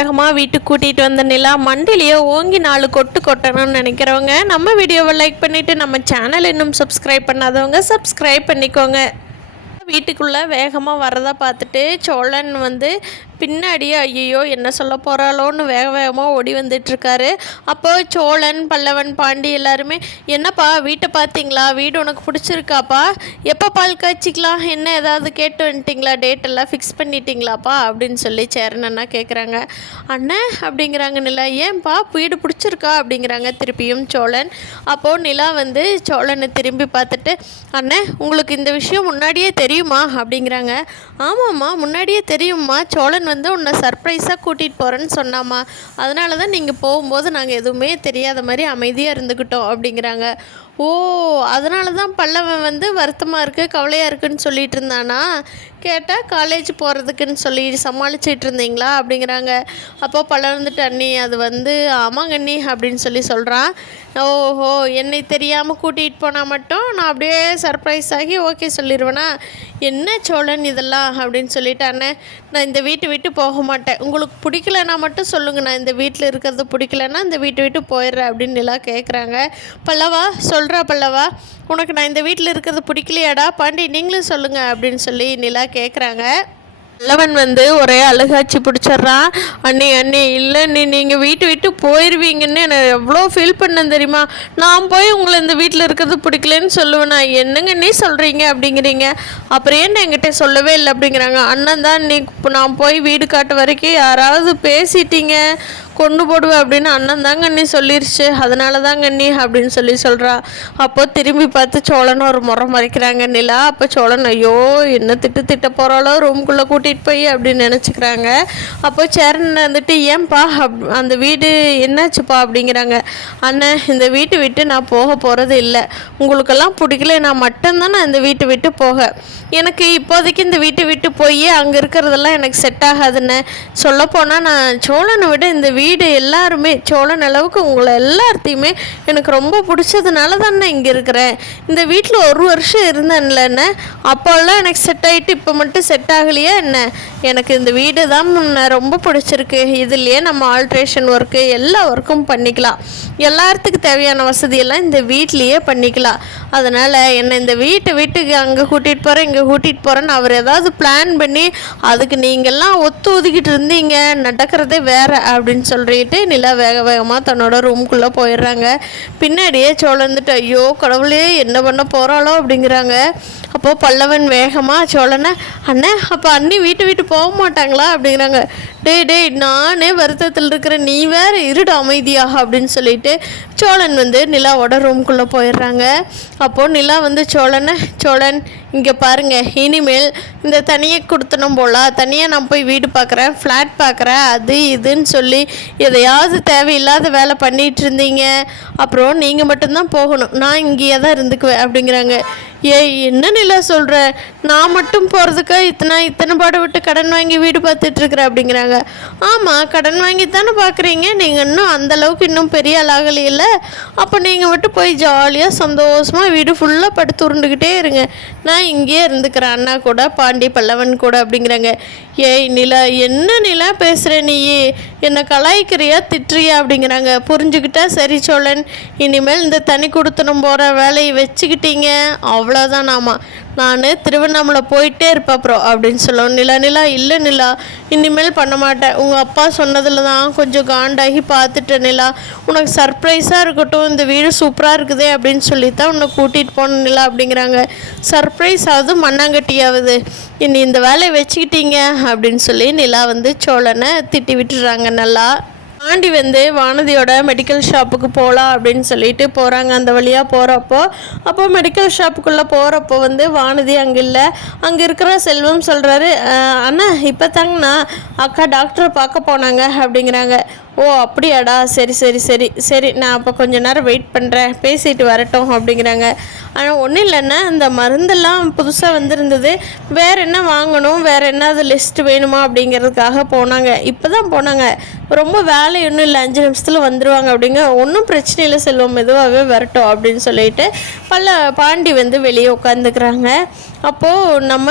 வேகமாக வீட்டுக்கு கூட்டிகிட்டு வந்த நிலா மண்டிலேயே ஓங்கி 4 கொட்டு கொட்டணும்னு நினைக்கிறவங்க நம்ம வீடியோவை லைக் பண்ணிவிட்டு நம்ம சேனல் இன்னும் சப்ஸ்கிரைப் பண்ணாதவங்க சப்ஸ்கிரைப் பண்ணிக்கோங்க. வீட்டுக்குள்ளே வேகமாக வரதை பார்த்துட்டு சோழன் பின்னாடியே ஐயோ என்ன சொல்ல போகிறாளோன்னு வேகமாக ஓடி வந்துட்டுருக்காரு. அப்போ சோழன், பல்லவன், பாண்டி எல்லாருமே என்னப்பா வீட்டை பார்த்தீங்களா, வீடு உனக்கு பிடிச்சிருக்காப்பா, எப்போ பால் காய்ச்சிக்கலாம், என்ன ஏதாவது கேட்டு வந்துட்டிங்களா, டேட்டெல்லாம் ஃபிக்ஸ் பண்ணிட்டீங்களாப்பா அப்படின்னு சொல்லி சேரன் அண்ணா கேட்குறாங்க. அண்ணன் அப்படிங்கிறாங்க நிலா. ஏன்பா வீடு பிடிச்சிருக்கா அப்படிங்கிறாங்க திருப்பியும் சோழன். அப்போது நிலா சோழனை திரும்பி பார்த்துட்டு அண்ணன் உங்களுக்கு இந்த விஷயம் முன்னாடியே தெரியுமா அப்படிங்கிறாங்க. ஆமாம்மா முன்னாடியே தெரியும்மா, சோழன் உன்னை சர்ப்ரைஸாக கூட்டிகிட்டு போகிறேன்னு சொன்னாம்மா, அதனால தான் நீங்கள் போகும்போது நாங்கள் எதுவுமே தெரியாத மாதிரி அமைதியாக இருந்துக்கிட்டோம் அப்படிங்கிறாங்க. ஓ அதனால தான் பல்லவன் வருத்தமாக இருக்குது கவலையாக இருக்குதுன்னு சொல்லிட்டு இருந்தானா, கேட்டால் காலேஜ் போகிறதுக்குன்னு சொல்லி சமாளிச்சிட்டு இருந்தீங்களா அப்படிங்கிறாங்க. அப்போ பல்லவன் அண்ணி அது ஆமாங்க அண்ணி அப்படின்னு சொல்லி சொல்கிறான். ஓஹோ என்னை தெரியாமல் கூட்டிகிட்டு போனால் மட்டும் நான் அப்படியே சர்ப்ரைஸ் ஆகி ஓகே சொல்லிடுவேனா, என்ன சோழன் இதெல்லாம் அப்படின்னு சொல்லிட்டு அண்ணன் நான் இந்த வீட்டை விட்டு போக மாட்டேன், உங்களுக்கு பிடிக்கலன்னா மட்டும் சொல்லுங்கள், நான் இந்த வீட்டில் இருக்கிறது பிடிக்கலன்னா இந்த வீட்டை விட்டு போயிடுறேன் அப்படின்னு எல்லாம் கேட்குறாங்க. பல்லவா சொல்கிறா பல்லவா உனக்கு நான் இந்த வீட்டில் இருக்கிறது பிடிக்கலையாடா, பாண்டி நீங்களும் சொல்லுங்கள் அப்படின்னு சொல்லி நிலா கேட்குறாங்க. பல்லவன் ஒரே அழுகாச்சி பிடிச்சிட்றான். அண்ணி அண்ணி இல்லை நீங்கள் வீட்டு விட்டு போயிடுவீங்கன்னு எனக்கு எவ்வளோ ஃபீல் பண்ணேன் தெரியுமா, நான் போய் உங்களை இந்த வீட்டில் இருக்கிறது பிடிக்கலன்னு சொல்லுவேண்ணா, என்னங்க நீ சொல்கிறீங்க அப்படிங்கிறீங்க, அப்புறம் ஏன்னு என்கிட்ட சொல்லவே இல்லை அப்படிங்கிறாங்க. அண்ணன் தான் நீ நான் போய் வீடு காட்டு வரைக்கும் யாராவது பேசிட்டீங்க கொண்டு போடுவேன் அப்படின்னு அண்ணன் தாங்க அண்ணி சொல்லிருச்சு, அதனால தாங்க அண்ணி அப்படின்னு சொல்லி சொல்கிறா. அப்போ திரும்பி பார்த்து சோழன் ஒரு முறை மறைக்கிறாங்க நிலா. அப்போ சோழன் ஐயோ என்ன திட்ட போகிறாளோ ரூம்குள்ளே கூட்டிகிட்டு போய் அப்படின்னு நினச்சிக்கிறாங்க. அப்போ சேரன் ஏன்பா அந்த வீடு என்னாச்சுப்பா அப்படிங்கிறாங்க. அண்ணன் இந்த வீட்டை விட்டு நான் போக போகிறது இல்லை, உங்களுக்கெல்லாம் பிடிக்கல நான் மட்டும்தான் நான் இந்த வீட்டை விட்டு போக, எனக்கு இப்போதைக்கு இந்த வீட்டை விட்டு போய் அங்கே இருக்கிறதெல்லாம் எனக்கு செட் ஆகாதுன்னு சொல்லப்போனால் நான் சோழனை விட இந்த வீடு எல்லாருமே சோழன் அளவுக்கு உங்களை எல்லாத்தையுமே எனக்கு ரொம்ப பிடிச்சதுனால தான் நான் இங்கே இருக்கிறேன், இந்த வீட்டில் 1 வருஷம் இருந்தேன்ல என்ன, அப்போல்லாம் எனக்கு செட் ஆகிட்டு இப்போ மட்டும் செட் ஆகலையா என்ன, எனக்கு இந்த வீடு தான் ரொம்ப பிடிச்சிருக்கு, இதுலேயே நம்ம ஆல்ட்ரேஷன் ஒர்க்கு எல்லா ஒர்க்கும் பண்ணிக்கலாம், எல்லாத்துக்கும் தேவையான வசதியெல்லாம் இந்த வீட்லேயே பண்ணிக்கலாம், அதனால் என்னை இந்த வீட்டுக்கு அங்கே கூட்டிகிட்டு போகிறேன் இங்கே கூட்டிகிட்டு போகிறேன்னு அவர் ஏதாவது பிளான் பண்ணி அதுக்கு நீங்கள்லாம் ஒதுக்கிட்டு இருந்தீங்க, நடக்கிறதே வேறு அப்படின்னு சொல்லிட்டு நிலா வேகமாக தன்னோட ரூம்குள்ளே போயிடுறாங்க. பின்னாடியே சோழன் ஐயோ கடவுளே என்ன பண்ண போகிறாளோ அப்படிங்கிறாங்க. அப்போது பல்லவன் வேகமாக சோழனை அண்ணன் அப்போ அண்ணி வீட்டு போக மாட்டாங்களா அப்படிங்கிறாங்க. டேய் நானே வருத்தத்தில் இருக்கிறேன், நீ வேறு இருடு அமைதியாக அப்படின்னு சொல்லிட்டு சோழன் நிலாவோட ரூம்குள்ளே போயிடுறாங்க. அப்போது நிலா சோழன் இங்கே பாருங்கள், இனிமேல் இந்த தனியாக கொடுத்தனும் போல தனியாக நான் போய் வீடு பார்க்குறேன் ஃப்ளாட் பார்க்குறேன் அது இதுன்னு சொல்லி எதையாவது தேவையில்லாத வேலை பண்ணிகிட்டு இருந்தீங்க, அப்புறம் நீங்கள் மட்டும்தான் போகணும், நான் இங்கேயே தான் இருந்துக்குவேன் அப்படிங்கிறாங்க. ஏய் என்ன நிலா சொல்கிற, நான் மட்டும் போகிறதுக்கு இத்தனை பாடை விட்டு கடன் வாங்கி வீடு பார்த்துட்ருக்குறேன் அப்படிங்கிறாங்க. ஆமாம் கடன் வாங்கி தானே பார்க்குறீங்க, நீங்கள் இன்னும் அந்தளவுக்கு இன்னும் பெரிய ஆளாகலையில்ல, அப்போ நீங்கள் மட்டும் போய் ஜாலியாக சந்தோஷமாக வீடு ஃபுல்லாக படுத்து உருண்டுக்கிட்டே இருங்க, நான் இங்கேயே இருந்துக்கிறேன் அண்ணா கூட பாண்டி பல்லவன் கூட அப்படிங்கிறாங்க. ஏய் நிலா என்ன நிலா பேசுகிற, நீ என்னை கலாய்க்கிறியா திட்டுறியா அப்படிங்கிறாங்க. புரிஞ்சுக்கிட்டா சரி சோழன், இனிமேல் இந்த தனி கொடுத்தனும் போகிற வேலையை வச்சுக்கிட்டீங்க அவ்வளோதான், நான் திருவண்ணாமலை போயிட்டே இருப்பேன் அப்புறம் அப்படின்னு சொல்லுவோம். நிலா இல்லை நிலா இனிமேல் பண்ண மாட்டேன், உங்கள் அப்பா சொன்னதில் தான் கொஞ்சம் காண்டாகி பார்த்துட்டேன் நிலா, உனக்கு சர்ப்ரைஸாக இருக்கட்டும், இந்த வீடு சூப்பராக இருக்குதே அப்படின்னு சொல்லி தான் உன்னை கூட்டிகிட்டு போகணும் நிலா அப்படிங்கிறாங்க. சர்ப்ரைஸ் ஆகுது மண்ணாங்கட்டியாவது, இனி இந்த வேலையை வச்சுக்கிட்டீங்க அப்படின்னு சொல்லி நிலா சோழனை திட்டி விட்டுறாங்க. நல்லா பாண்டி வானதியோட மெடிக்கல் ஷாப்புக்கு போகலாம் அப்படின்னு சொல்லிட்டு போகிறாங்க. அந்த வழியாக போகிறப்போ அப்போ மெடிக்கல் ஷாப்புக்குள்ளே போகிறப்போ வானதி அங்கே இல்லை, அங்கே இருக்கிற செல்வம் சொல்கிறாரு அண்ணா இப்போ தாங்கண்ணா அக்கா டாக்டரை பார்க்க போனாங்க அப்படிங்கிறாங்க. ஓ அப்படியாடா சரி நான் அப்போ கொஞ்ச நேரம் வெயிட் பண்ணுறேன் பேசிட்டு வரட்டும் அப்படிங்கிறாங்க. ஆனால் ஒன்றும் இல்லைன்னா இந்த மருந்தெல்லாம் புதுசாக வந்திருந்தது, வேறு என்ன வாங்கணும் வேறு என்ன அது லிஸ்ட் வேணுமா அப்படிங்கிறதுக்காக போனாங்க, இப்போ தான் போனாங்க, ரொம்ப வேலை ஒன்றும் இல்லை 5 நிமிஷத்தில் வந்துடுவாங்க அப்படிங்க. ஒன்றும் பிரச்சனை இல்லை செல்வம் மெதுவாகவே வரட்டும் அப்படின்னு சொல்லிட்டு பாண்டி வெளியே உட்காந்துக்கிறாங்க. அப்போது நம்ம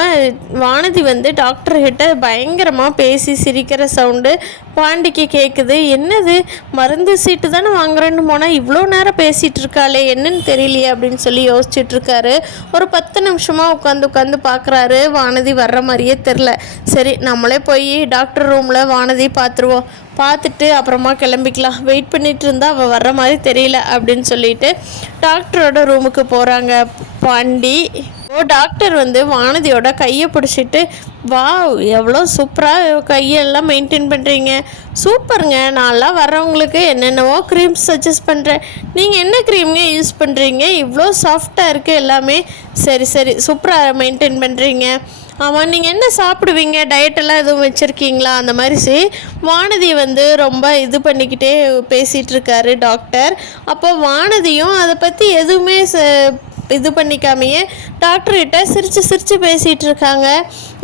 வானதி வந்து டாக்டர்கிட்ட பயங்கரமாக பேசி சிரிக்கிற சவுண்டு பாண்டிக்கு கேட்குது. என்னது மருந்து சீட்டு தானே வாங்குறேன்னு போனால் இவ்வளோ நேரம் பேசிகிட்டு இருக்காளே என்னன்னு தெரியலையே அப்படின்னு சொல்லி யோசிச்சுட்ருக்காரு. ஒரு 10 நிமிஷமாக உட்காந்து பார்க்குறாரு. வானதி வர்ற மாதிரியே தெரில. சரி நம்மளே போய் டாக்டர் ரூமில் வானதி பார்த்துருவோம், பார்த்துட்டு அப்புறமா கிளம்பிக்கலாம், வெயிட் பண்ணிகிட்டு இருந்தால் அவள் வர்ற மாதிரி தெரியல அப்படின்னு சொல்லிட்டு டாக்டரோட ரூமுக்கு போகிறாங்க பாண்டி. டாக்டர் வந்து வானதியோட கையை பிடிச்சிட்டு, வா எவ்வளோ சூப்பராக கையெல்லாம் மெயின்டைன் பண்ணுறீங்க, சூப்பருங்க, நான்லாம் வர்றவங்களுக்கு என்னென்னவோ க்ரீம்ஸ் சஜஸ்ட் பண்ணுறேன், நீங்கள் என்ன க்ரீம்ங்க யூஸ் பண்ணுறீங்க, இவ்வளோ சாஃப்டாக இருக்குது எல்லாமே, சரி சூப்பராக மெயின்டைன் பண்ணுறீங்க. ஆமாம், நீங்கள் என்ன சாப்பிடுவீங்க, டயட்டெல்லாம் எதுவும் வச்சுருக்கீங்களா, அந்த மாதிரி வானதி வந்து ரொம்ப இது பண்ணிக்கிட்டே பேசிகிட்ருக்காரு டாக்டர். அப்போ வானதியும் அதை பற்றி எதுவுமே இது பண்ணிக்காமையே டாக்டர்கிட்ட சிரித்து பேசிகிட்டு இருக்காங்க.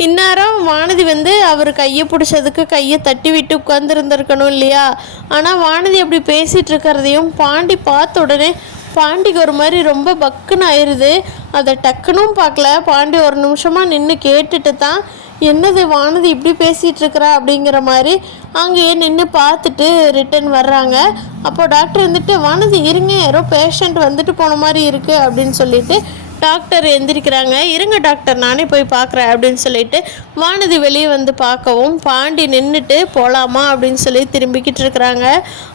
இந்நேரம் வானதி வந்து அவர் கையை பிடிச்சதுக்கு கையை தட்டி விட்டு உட்காந்துருந்துருக்கணும் இல்லையா. ஆனால் வானதி அப்படி பேசிகிட்டு இருக்கிறதையும் பாண்டி பார்த்த உடனே பாண்டிக்கு ஒரு மாதிரி ரொம்ப பக்குன்னு ஆயிடுது. அதை டக்குனும் பார்க்கல. பாண்டி ஒரு நிமிஷமாக நின்று கேட்டுட்டு தான் என்னது வானதி இப்படி பேசிகிட்டு இருக்கிறா அப்படிங்கிற மாதிரி அங்கேயே நின்று பார்த்துட்டு ரிட்டன் வர்றாங்க. அப்போ டாக்டர் வந்துட்டு, வானதி இருங்க, யாரோ பேஷண்ட் வந்துட்டு போன மாதிரி இருக்குது அப்படின்னு சொல்லிட்டு டாக்டர் எந்திரிக்கிறாங்க. இருங்க டாக்டர், நானே போய் பார்க்குறேன் அப்படின்னு சொல்லிட்டு வானதி வெளியே வந்து பார்க்கவும் பாண்டி நின்றுட்டு போகலாமா அப்படின்னு சொல்லி திரும்பிக்கிட்டு இருக்கிறாங்க.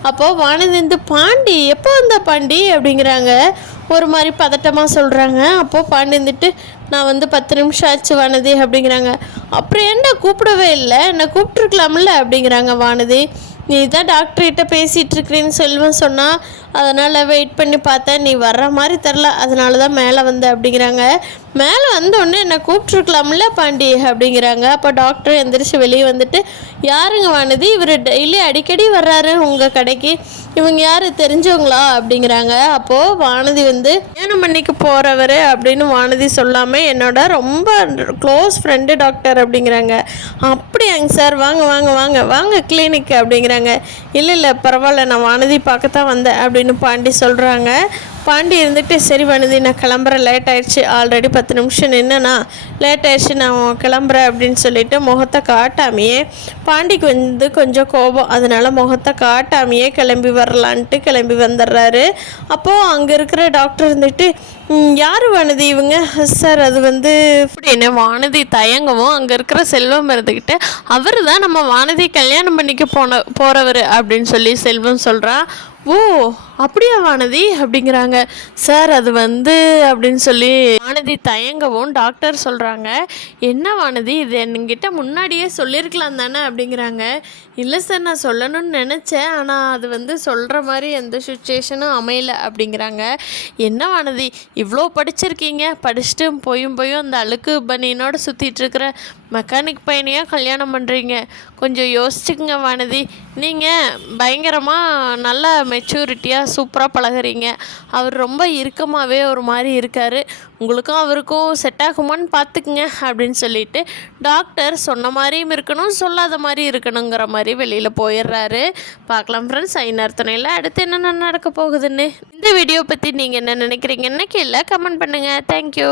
அப்போது வானதி வந்து, பாண்டி எப்போ வந்தா பாண்டி அப்படிங்கிறாங்க. ஒரு மாதிரி பதட்டமாக சொல்கிறாங்க. அப்போது பாண்டி வந்துட்டு, நான் வந்து 10 நிமிஷம் ஆச்சு வானதி அப்படிங்கிறாங்க. அப்புறம் என்ன கூப்பிடவே இல்லை, என்னை கூப்பிட்ருக்கலாம்ல அப்படிங்கிறாங்க வானதி. நீ தான் டாக்டர்கிட்ட பேசிகிட்டு இருக்கிறேன்னு செல்வம் சொன்னால், அதனால் வெயிட் பண்ணி பார்த்தேன், நீ வர்ற மாதிரி தெரில, அதனால தான் மேலே வந்த அப்படிங்கிறாங்க. மேலே வந்தோடனே என்னை கூப்பிட்ருக்கலாம்ல பாண்டி அப்படிங்கிறாங்க. அப்போ டாக்டர் எந்திரிச்சு வெளியே வந்துட்டு, யாருங்க வானதி, இவர் டெய்லி அடிக்கடி வர்றாரு உங்கள் கடைக்கு, இவங்க யார் தெரிஞ்சவங்களா அப்படிங்கிறாங்க. அப்போது வானதி வந்து, கல்யாணம் பண்ணிக்கு போகிறவர் அப்படின்னு வானதி சொல்லாமல், என்னோட ரொம்ப க்ளோஸ் ஃப்ரெண்டு டாக்டர் அப்படிங்கிறாங்க. அப்படியாங்க சார், வாங்க வாங்க வாங்க வாங்க கிளினிக் அப்படிங்கிறாங்க. இல்லை பரவாயில்ல, நான் வானதி பார்க்கத்தான் வந்தேன் அப்படின்னு பாண்டி சொல்கிறாங்க. பாண்டி இருந்துட்டு, சரி வானதி நான் கிளம்புறேன், லேட் ஆகிடுச்சு, ஆல்ரெடி 10 நிமிஷம் நின்னேண்ணா, லேட் ஆகிடுச்சு, நான் கிளம்புறேன் அப்படின்னு சொல்லிட்டு முகத்தை காட்டாமையே, பாண்டிக்கு வந்து கொஞ்சம் கோபம், அதனால் முகத்தை காட்டாமையே கிளம்பி வரலான்ட்டு கிளம்பி வந்துடுறாரு. அப்போது அங்கே இருக்கிற டாக்டர் இருந்துட்டு, யார் வானதி இவங்க சார், அது வந்து அப்படின்னு வானதி தயங்கவும் அங்கே இருக்கிற செல்வம் இருந்துக்கிட்டு, அவர் தான் நம்ம வானதி கல்யாணம் பண்ணிக்க போகிறவர் அப்படின்னு சொல்லி செல்வம் சொல்கிறான். ஓ அப்படியா வானதி அப்படிங்கிறாங்க. சார் அது வந்து அப்படின்னு சொல்லி வானதி தயங்கவும் டாக்டர் சொல்கிறாங்க, என்ன வானதி இது என்கிட்ட முன்னாடியே சொல்லியிருக்கலாம் தானே அப்படிங்கிறாங்க. இல்லை சார், நான் சொல்லணும்னு நினச்சேன், ஆனால் அது வந்து சொல்கிற மாதிரி எந்த சுச்சுவேஷனும் அமையலை அப்படிங்கிறாங்க. என்ன வானதி இவ்வளோ படிச்சிருக்கீங்க, படிச்சுட்டு போயும் அந்த அழுக்கு பனியனோடு சுற்றிட்டு இருக்கிற மெக்கானிக் பையனையாக கல்யாணம் பண்ணுறீங்க, கொஞ்சம் யோசிச்சுக்குங்க வானதி, நீங்கள் பயங்கரமாக நல்லா மெச்சூரிட்டியாக சூப்பராக பழகுறீங்க, அவர் ரொம்ப இறுக்கமாகவே ஒரு மாதிரி இருக்கார், உங்களுக்கும் அவருக்கும் செட் ஆகுமான்னு பார்த்துக்குங்க அப்படின்னு சொல்லிட்டு டாக்டர் சொன்ன மாதிரியும் இருக்கணும், சொல்லாத மாதிரி இருக்கணுங்கிற மாதிரி வெளியில் போயிடுறாரு. பார்க்கலாம் ஃப்ரெண்ட்ஸ், ஐநார் துணையில் அடுத்து என்னென்ன நடக்க போகுதுன்னு. இந்த வீடியோ பற்றி நீங்கள் என்ன நினைக்கிறீங்கன்னு கீழே கமெண்ட் பண்ணுங்கள். தேங்க்யூ.